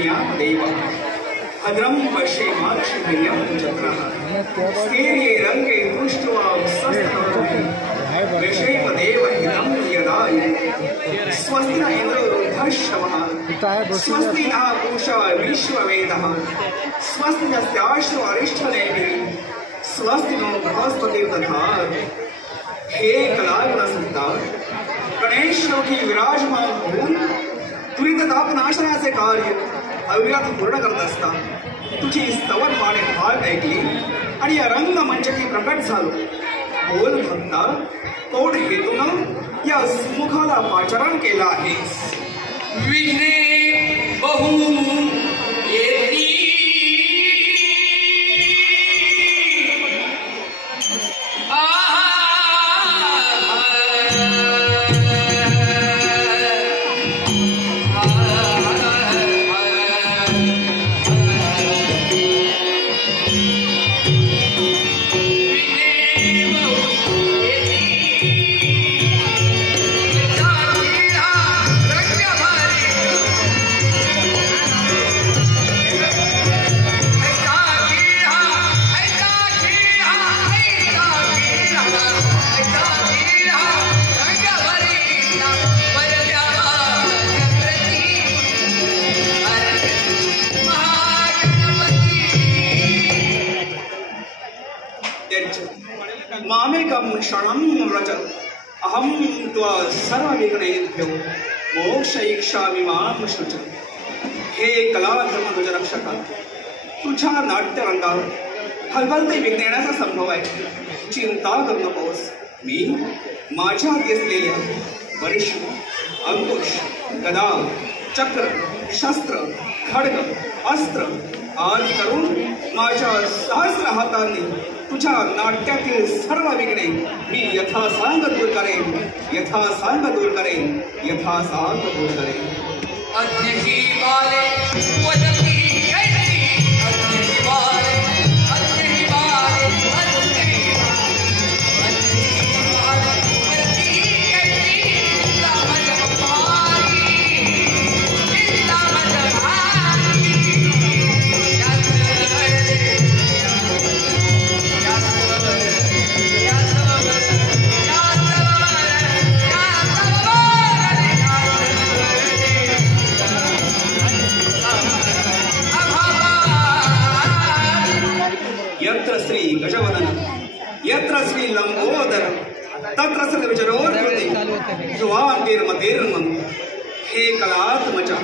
कन्याम देवः भद्रं पश्येमाक्षभिर्यं चक्रः स्थैर्ये रङ्गे दृष्ट्वा सस्तनोः विषेम देवहितं यदाय स्वस्ति न इन्द्रो वृद्धश्रवः स्वस्ति नः पूषा विश्ववेदः स्वस्ति नस्याश्व अरिष्ठनेमिः स्वस्ति नो बृहस्पतिर्दधातु। हे कलागुणसुता गणेश की विराजमान होऊन तुरी तापनाशनाचे कार्य अविरत पूर्ण करत असता तुझी स्तवन माने हाल ऐकली आणि या रंगमंचकी प्रकट झालो। बोल भक्ता, कोण हेतून या सुमुखाला पाचारण केला आहेस? विघ्ने बहु येती मामेकं क्षणं व्रज अहं त्वा सर्वविघ्नेभ्यो मोक्षयिष्यामि मां शुच। हे कलाधर्म रक्षक, तुझ्या नाट्यरंगावर हलवलते विघ्न येण्याचा संभव आहे। चिंता करू नकोस, मी माझ्या हाती असलेल्या वरिष्ठ अंकुश गदा चक्र शस्त्र खड्ग अस्त्र आदि करून माझ्या सहस्र हातांनी तुझ्या नाट्यातील सर्व विघ्ने मी यथासांग दूर करेन, यथासांग दूर करेन, यथासांग दूर करेन। अज्ञही बाले वदती कैसी अज्ञही बाले अज्ञही बाले अज्ञही बाले वदती कैसी समझ पाई समझ पाई यत्र श्री गजवदन यत्र श्री लंबोदर तत्र श्री विजरोर्कृते ध्रुवांतिर्मतिर्मम। हे कलात्मजा,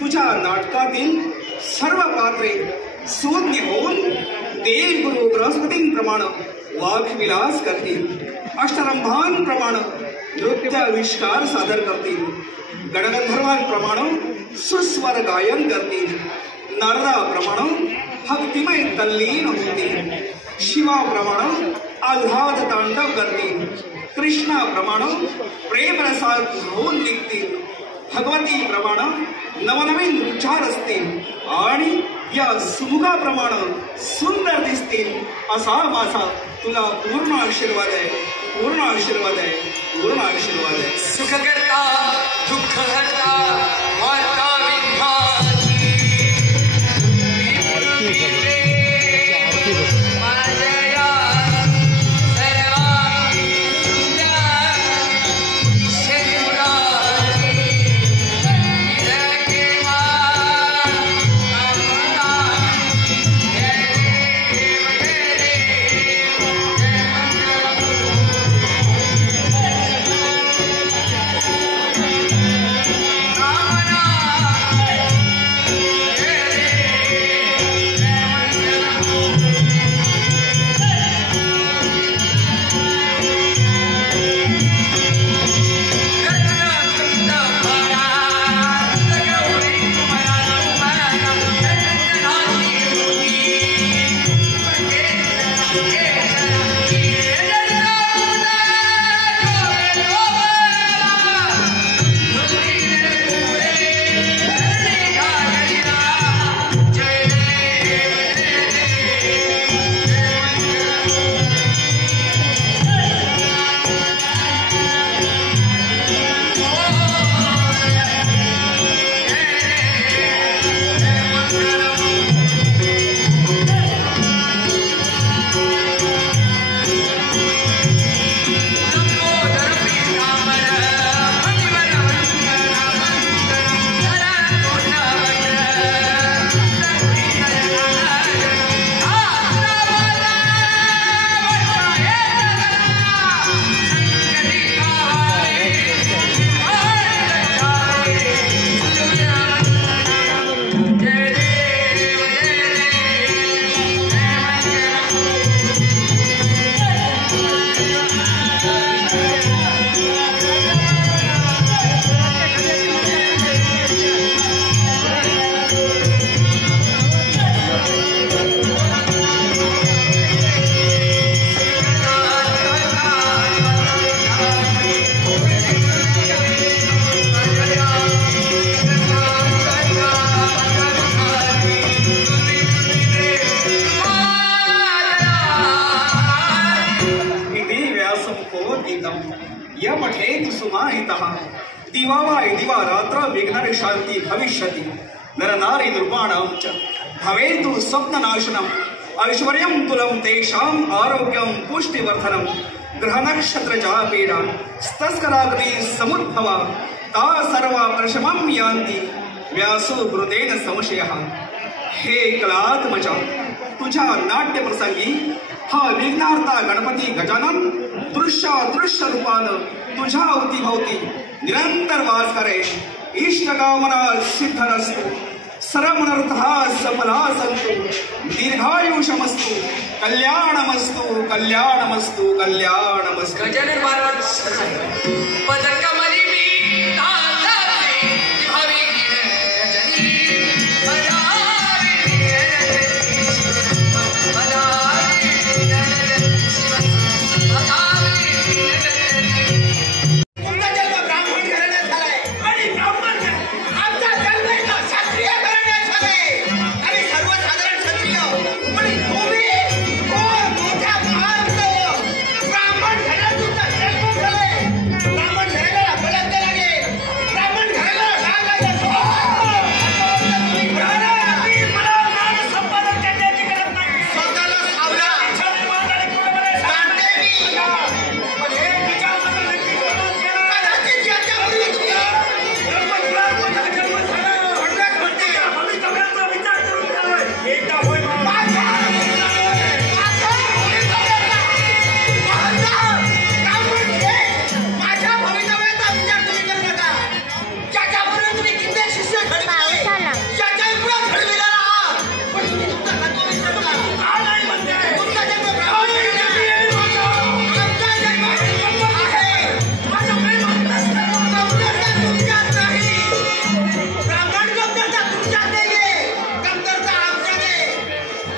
तुझ्या नाटकातील सर्व पात्रे शून्य होऊन देवगुरु बृहस्पतींप्रमाणे वाग्विलास करतील, अष्टरंभांप्रमाणे नृत्याविष्कार सादर करतील, गणगंधर्वांप्रमाणे सुस्वर गायन करतील, नारदाप्रमाणे भक्तिमय तल्लीन होतील, शिवाप्रमाणे आल्हाद तांडव करतील, कृष्णाप्रमाणे प्रेम रसात होऊन निघतील, भगवतीप्रमाणे नवनवीन विचार असतील आणि या सुमुखाप्रमाणे सुंदर दिसतील असा माझा तुला पूर्ण आशीर्वाद आहे, पूर्ण आशीर्वाद आहे, पूर्ण आशीर्वाद आहे। सुख करता दुःख हरता वार्ता Ramana पठेत सुमाहितः दिवा वा दिवा रात्र विघ्न शांति भविष्यति नरनारी नृपाणां च भवेतु स्वप्ननाशनम् ऐश्वर्यं तुलं तेषाम् आरोग्यं पुष्टिवर्धनं ग्रहनक्षत्र चापीडा स्तस्कराग्नि समुद्भवा ता सर्वा प्रशमं यान्ति व्यासो हृदेन संशयः। हे कलात्मजा तुझ्या नाट्य प्रसंगी हा विघ्नार्ता गणपती गजानन दृश्य रूपानं तुझ्या अवतीभोवती निरंतर वास करेश। इष्टकामना सिद्धरस्तु सर्वमनर्थः सफला सन्तु दीर्घायुषमस्तु कल्याणमस्तु कल्याणमस्तु कल्याणमस्तु। गजानन महाराज पदकमली मी ताताचे भावी रजनी मनारी तुमचा जन्म ब्राह्मण घराण्यात झालाय आणि ब्राह्मण आमचा जन्म एका क्षत्रिय घराण्यात झालाय आणि सर्वसाधारण क्षत्रिय पण तुम्ही मोठ्या महान ब्राह्मण घरात तुमचा जन्म झालाय। ब्राह्मण घराला बलंद लागे ब्राह्मण घराला राग लागे तुम्ही मला मान संपादन करण्याची गरज नाही स्वतःला सावला सांगते मी पण हे विचार कदाचित याच्यापूर्वी तुम्ही माझ्या भवितव्याचा विचार तुम्ही करू नका। ज्याच्यापूर्वी तुम्ही किती शिष्य घडविले ज्याच्या घडविला आहात पण तुम्ही तुमचा तत्व विसरला तुमचा जन्म ब्राह्मण आमचा जन्म आहे तुमच्यात नाही ब्राह्मण कमतरता तुमच्यात नाहीये कमतरता आमच्याने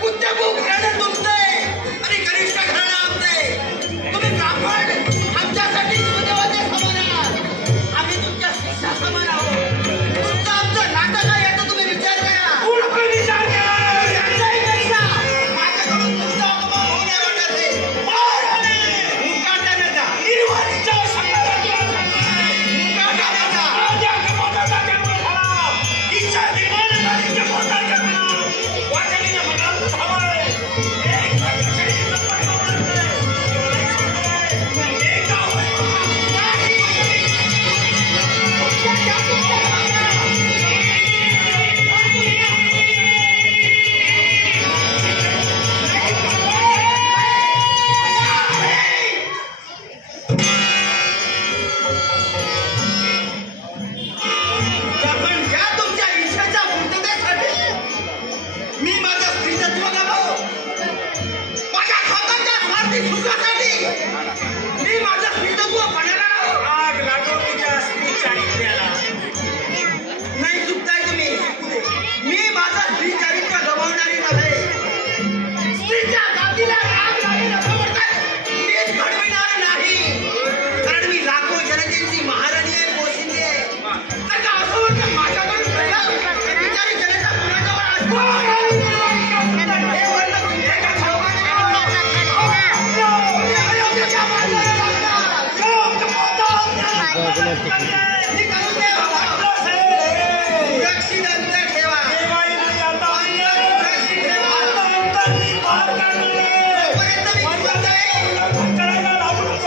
उच्चभू घराणं तुमचे आणि कनिष्ठ घराणं आमचे। तुम्ही ब्राह्मण आमच्यासाठी देवदेवते समान आहात आम्ही तुमच्या शिष्या समान आहोत। तुमचं आमचं नातं काय याचा तुम्ही विचार करा विचार करा माझ्याकडून तुमचा अपमान होऊ नये वाटत मुकाट्याचा निर्वाणीच्या संघाला मुकाट्याचा राजा कमोदाचा जन्म झाला इच्छा निर्माण झाली कमोदाचा जन्म वाचनीने मनात भावाय एक सगळी संपत्ती होणार एक गाव आपण ज्या तुमच्या इच्छेच्या पूर्ततेसाठी मी माझं स्त्रीत्व गमावलं माझ्या खात्याच्या स्वार्थी सुखासाठी मी माझं स्त्रीत्व पणाला आग लागो तुझ्या स्त्री चारित्र्याला नाही चुकताय तुम्ही मी माझं स्त्री चारित्र्य गमावणारी नव्हे स्त्रीच्या जातीला राग लागेल असं म्हणतात मीच घडविणार नाही कारण मी लाखो जनतेची महाराणी आहे पोशिंदी आहे तर का असं वाटतं माझ्याकडून बिचारी जनता कुणाजवळ हे वर्ण तुमच्या का सुरक्षित अंतर ठेवा जोपर्यंत मी जिवंत आहे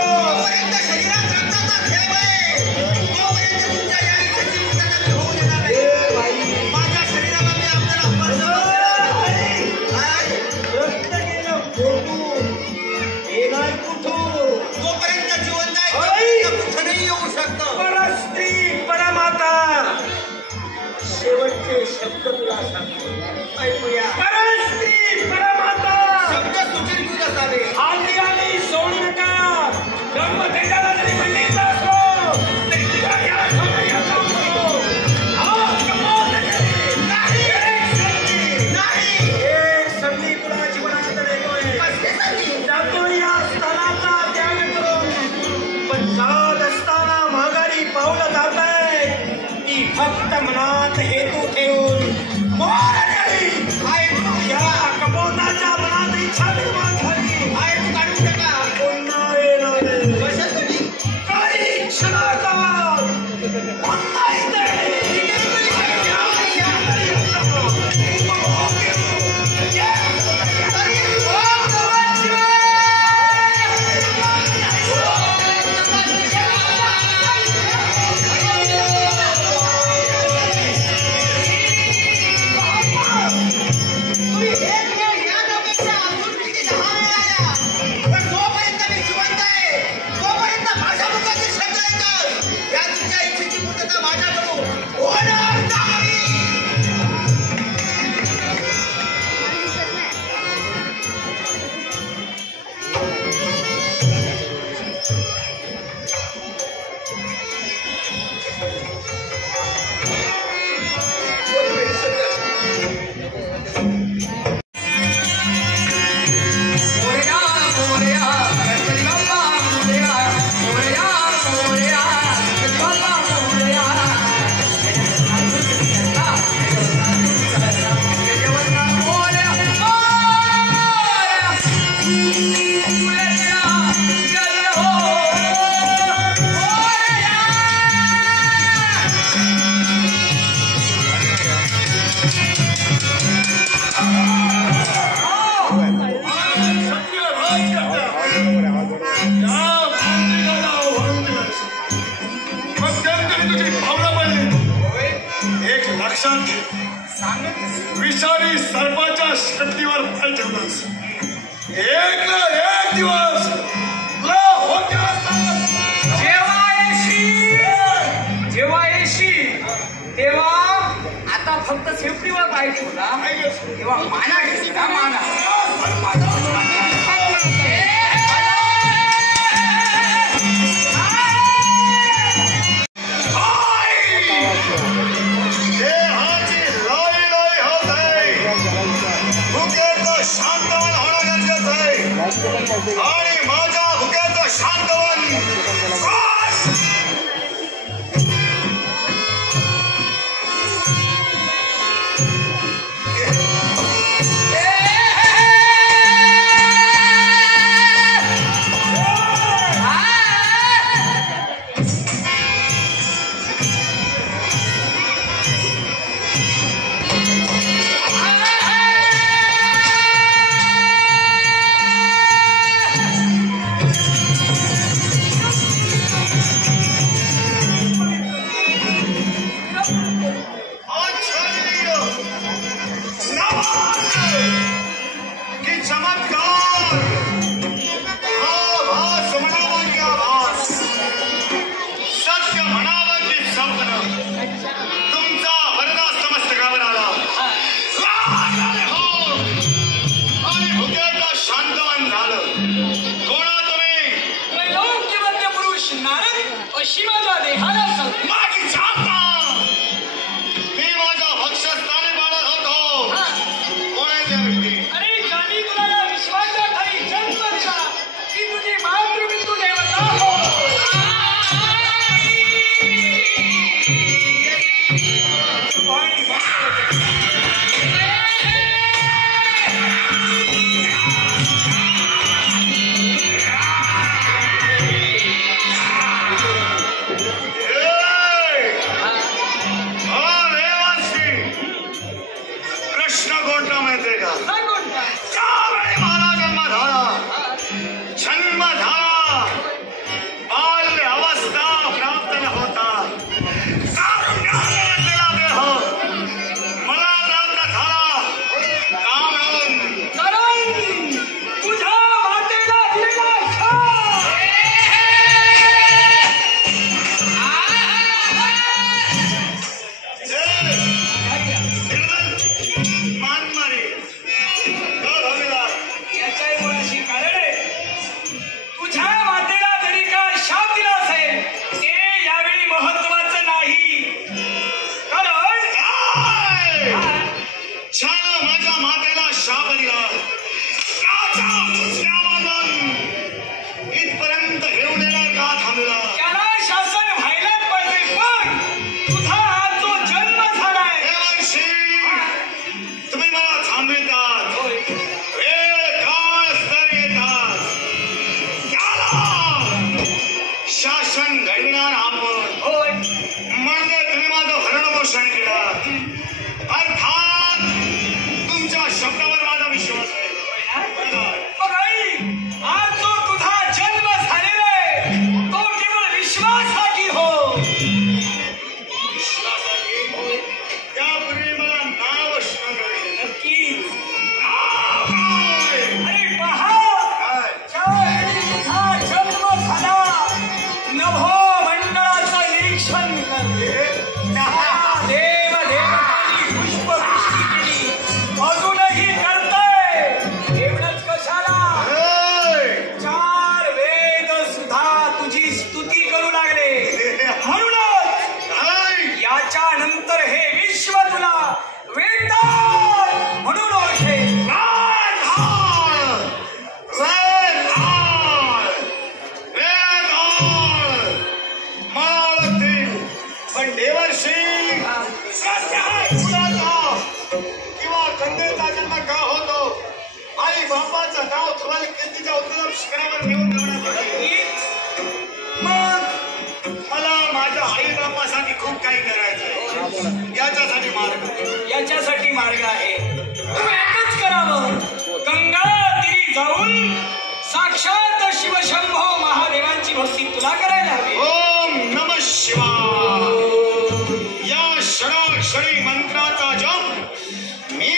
जोपर्यंत शरीरात रक्ताचा थेंब आहे तोपर्यंत तुमच्या या इच्छेची पूर्तता मी होऊ देणार नाही। माझ्या शरीराला मी आपल्याला स्पर्श जोपर्यंत जिवंत आहे तोपर्यंत कुठंही येऊ शकतं। परस्त्री परमाता शेवटचे शब्द तुला सांगतो ऐकूया। परस्त्री परमाता शब्द सुचिरभूत असावे आंध्रियाने सोडू नका ब्रह्मतेजाला जरी म्हणलेला असो तरी तुला या समयाचा असो नाही एक संधी तुला जीवनात देतोय कसली संधी जातो या स्थानाचा त्याग करून पण जात असताना माघारी पावलं जात आहे ती फक्त मनात हेतू ठेवून मोर नाही विषारी सर्पाच्या शक्तीवर पाय ठेवलास. एक ना एक दिवस जेव्हा येशील तेव्हा आता फक्त सेफ्टीवर पाय ठेवला तेव्हा माना घेतला माना. शांतवन होणं गरजेचं आहे आणि माझ्या भुक्याचं शांतवन याच्यासाठी मार्ग आहे. तुम्ही एकच करावं, गंगा तीरी जाऊन साक्षात शिवशंभो महादेवांची भक्ती तुला करायला हवी. ओम नमः शिवाय या क्षणाक्षणी मंत्राचा जप मी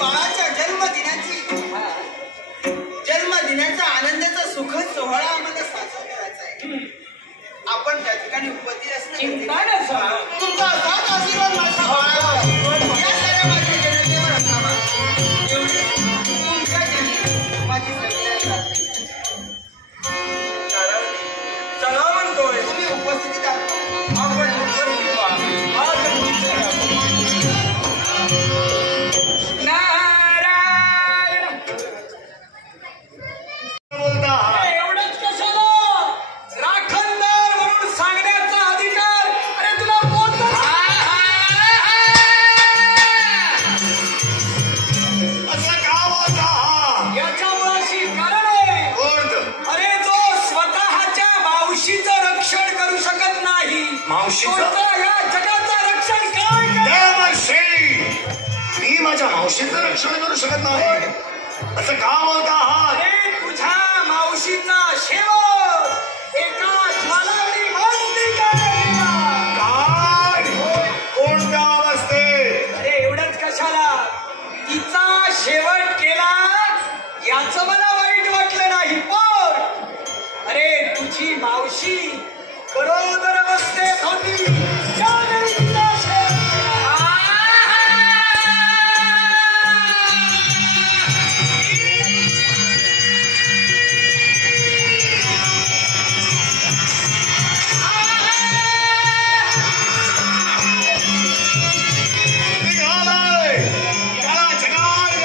बाळाच्या जन्मदिनाचा आनंदाचा सुखद सोहळा आम्हाला साजरा करायचा आहे. आपण त्या ठिकाणी उपस्थित असणं चिंता नसावा. तुमचा असाच आशीर्वाद माझ्या बाळावर या साऱ्या माझ्या जनतेवर असावा एवढे तुमच्या जनी माझी सगळ्या चला म्हणतोय तुम्ही उपस्थितीत आहात. आपण उपस्थित व्हा. आज तुमचे नारायण. बोलता एवढंच कशाला? राखणदार म्हणून सांगण्याचा अधिकार अरे तुला कोणता? असं का बोलता याच्या मुळाशी कारण आहे. कोणतं अरे जो स्वतःच्या मावशीचं रक्षण करू शकत नाही मावशीचं? तो या जगाचं रक्षण काय करेल? देवश्री मी माझ्या मावशीचं रक्षण करू शकत नाही असं का बोलता आहात अरे तुझ्या मावशीचा शेवट एका ज्वालावरी बंदी केला. काय कोणत्या अवस्थेत अरे एवढंच कशाला? तिचा शेवट केला याचं मला वाईट वाटलं नाही पण अरे तुझी मावशी बरोबर अवस्थेत होती त्यावेळी तिचा शेवट केला. निघालाय त्याला जगाड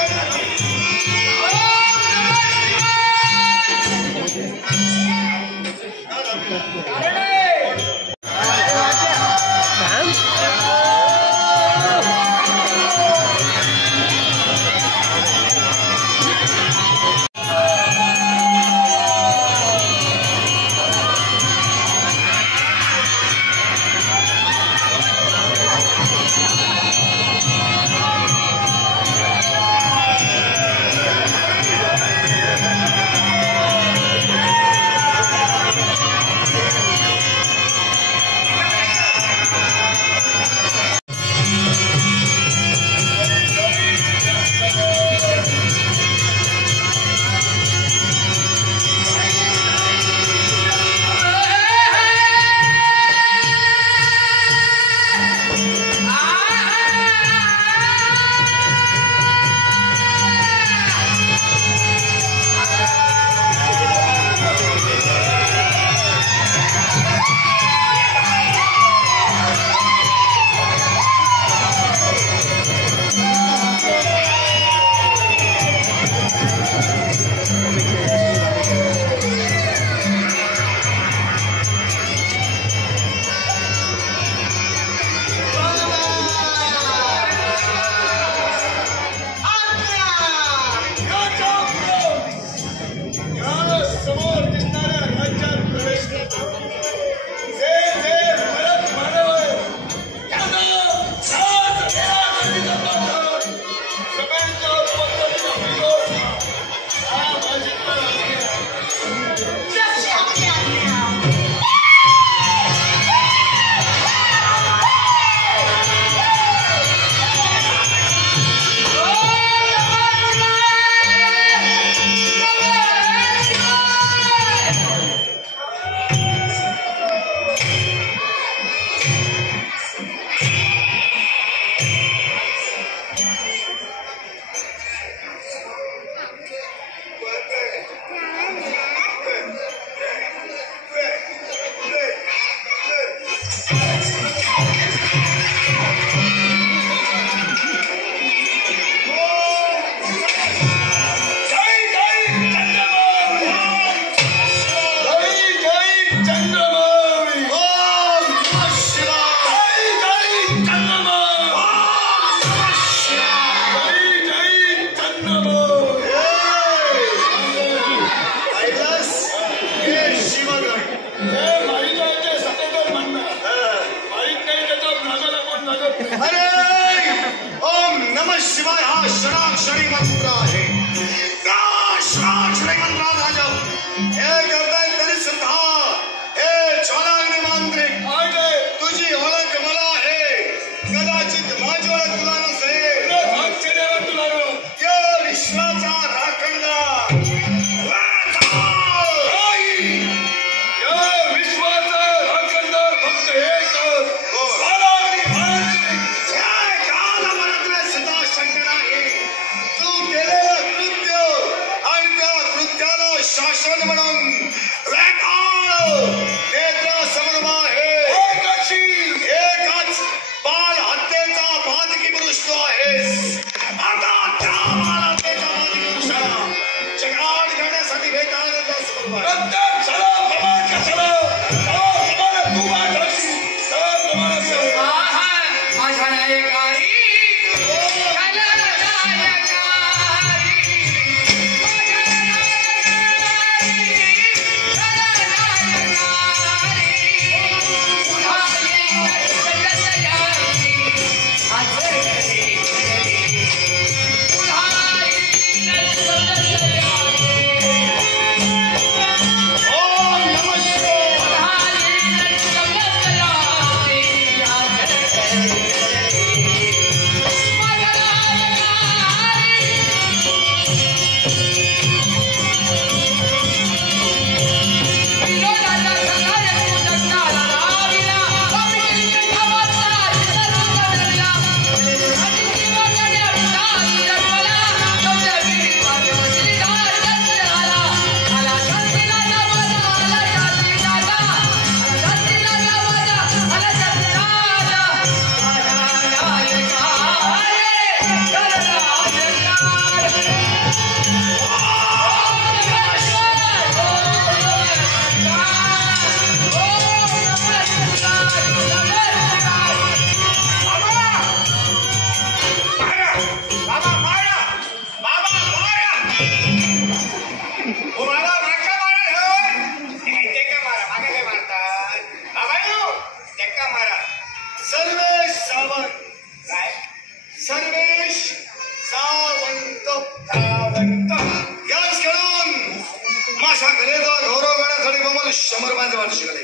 100 रुपयांचे वाटू शिकले.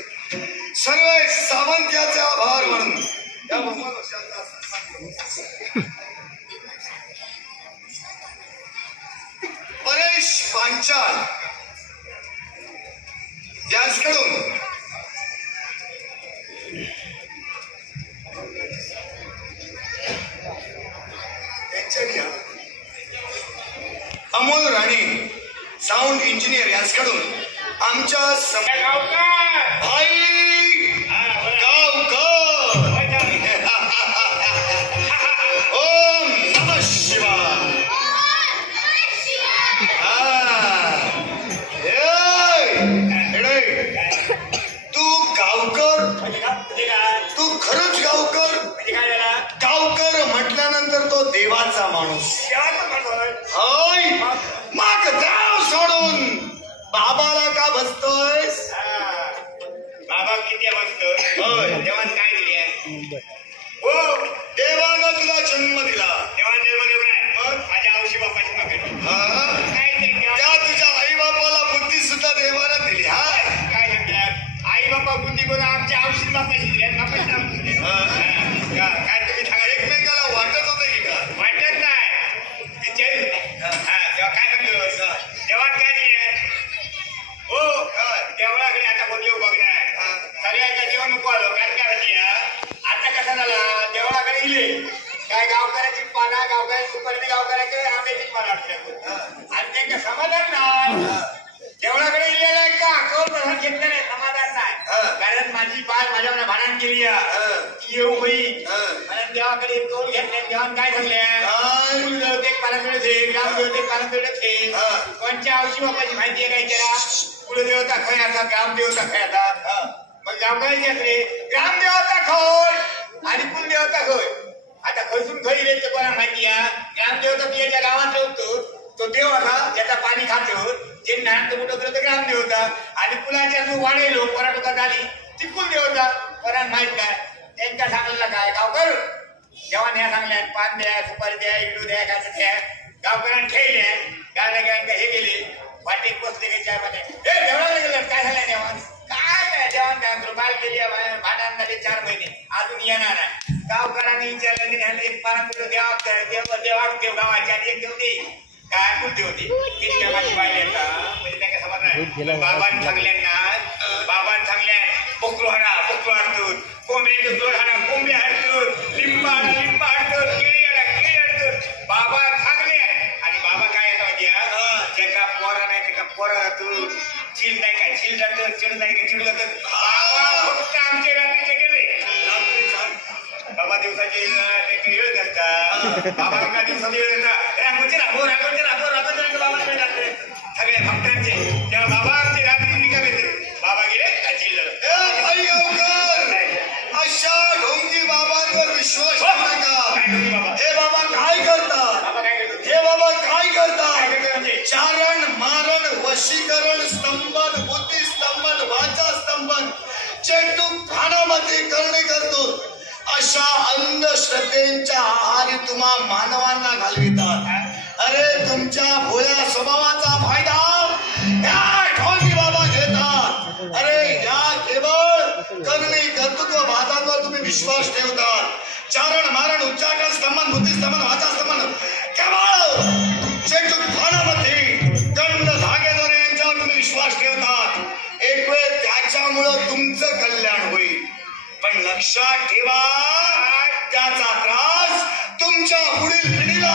सर्व सावंत्याचे आभार मानून या भगवान परेश पांचाल याचकडून अमोल राणे साऊंड इंजिनियर यांच्याकडून आमच्या भाई गावकर ओम नमः शिवाय. तू गावकर, तू खरंच गावकर. गावकर म्हटल्यानंतर तो देवाचा माणूस. होय, मग देव सोडून बाबाला का बसतोयस? बाबा किती बसतो? देवान काय दिले? हो, देवानं तुला जन्म दिला. देवान जन्म देऊ नाही, माझ्या औषधी बापाची मागणी त्या तुझ्या आई बापाला बुद्धी सुद्धा देवानं दिली. हा काय सांगतात? आई बापा बुद्धी करून आमच्या औषधी बापाची दिली. काय तुम्ही सांगा? एकमेकाला वाटत होतं की का? वाटत नाही. तेव्हा काय सांगतो? देवान काय दिले? हो, देवळाकडे आता बोलले बघणार सगळ्यांच्या निवडणूक आलो. कारण काय माहिती आता कसा झाला? देवळाकडे गेले काय गावकऱ्याची पाना, गावकऱ्याची सुपारी, गावकऱ्याचे आंब्याची पाना आणि त्यांचं समाधान नाही. देवळाकडे गेलेलं आहे का कौल प्रसाद घेतलं नाही, समाधान नाही. कारण माझी बाळ माझ्यावर भांडण केली ती येऊ होई म्हणून देवाकडे कौल घेतले. देवान काय सांगले? कुलदेवते पानाकडे ग्रामदेवते पानाकडे कोणच्या औषधी बापाची माहिती आहे काय त्याला? कुलदेवता खय आता, ग्रामदेवता खय आता. मग गावकऱ्याचे असले ग्रामदेवता खोय आणि कुलदेवता खोय. आता खसून खरी रेत कोणाला माहिती आहे? ग्रामदेवता तुझ्या गावात होतो तो देव असा ज्याचा पाणी खातो. जे नाटक कुठं करत ग्रामदेवता आणि कुलाच्या जो वाढेलो पराटुका झाली ती कुलदेवता. कोणाला माहित काय? त्यांच्या सांगलेला काय? गावकर जेव्हा न्या सांगल्या पान द्या, सुपारी द्या, इडू द्या, काय द्या. गावकऱ्यांना ठेवले गाड्या हे गेले वाटेत बसले काही चाय मध्ये हे देवळाला गेलं. काय झालं देवान? काय नाही देवान काय बाल गेली भांडण झाले 4 महिने अजून येणार आहे. गावकऱ्यांनी विचारलं एक पाना तुझं देव गावाच्या एक देव दे काय कुठे होती किती माझी बाई येतात म्हणजे त्या काय समजणार. बाबांनी सांगल्या पोकरू हाडतो कोंबड्याचे जोड हाडा कोंबडी हाडतो लिंबा हाडतो केळी हाडतो. बाबा सांगले आणि बाबा काय येतं म्हणजे ज्याचा पोरा नाही त्याचा पोरा तू चिड नाही काय चिड जातं, चिड नाही का चिड जातं. बाबा फक्त आमचे रात्रीचे गेले. बाबा दिवसाचे येत असतात. बाबा एका दिवसात येत येतात सगळ्या भक्तांचे. तेव्हा बाबा आमचे रात्री निकाल येते. बाबा गेले चिड अशा ढोंगी बाबांवर विश्वास ठेवू नका. हे बाबा काय करतात? हे बाबा काय करतात? चारण, मारण, वशीकरण, स्तंभन, बुद्धी स्तंभन, वाचा स्तंभन, चेटूक खानामध्ये करणे करतो. अशा अंधश्रद्धेच्या आहारी तुम्हा मानवांना घालवितात. अरे तुमच्या भोळ्या स्वभावाचा फायदा या ढोंगी बाबा घेतात. अरे या केवळ करणे कर्तृत्व वादांवर तुम्ही विश्वास ठेवतात. चारण, मारण, उच्चाटन स्तंभन, बुद्धी स्तंभन, वाचा स्तंभन केवळ चेटूक खानामध्ये दंड धागेद्वारे यांच्यावर तुम्ही विश्वास ठेवतात. एक वेळ त्याच्यामुळं तुमचं कल्याण होईल. पण लक्षात ठेवा त्याचा त्रास तुमच्या पुढील पिढीला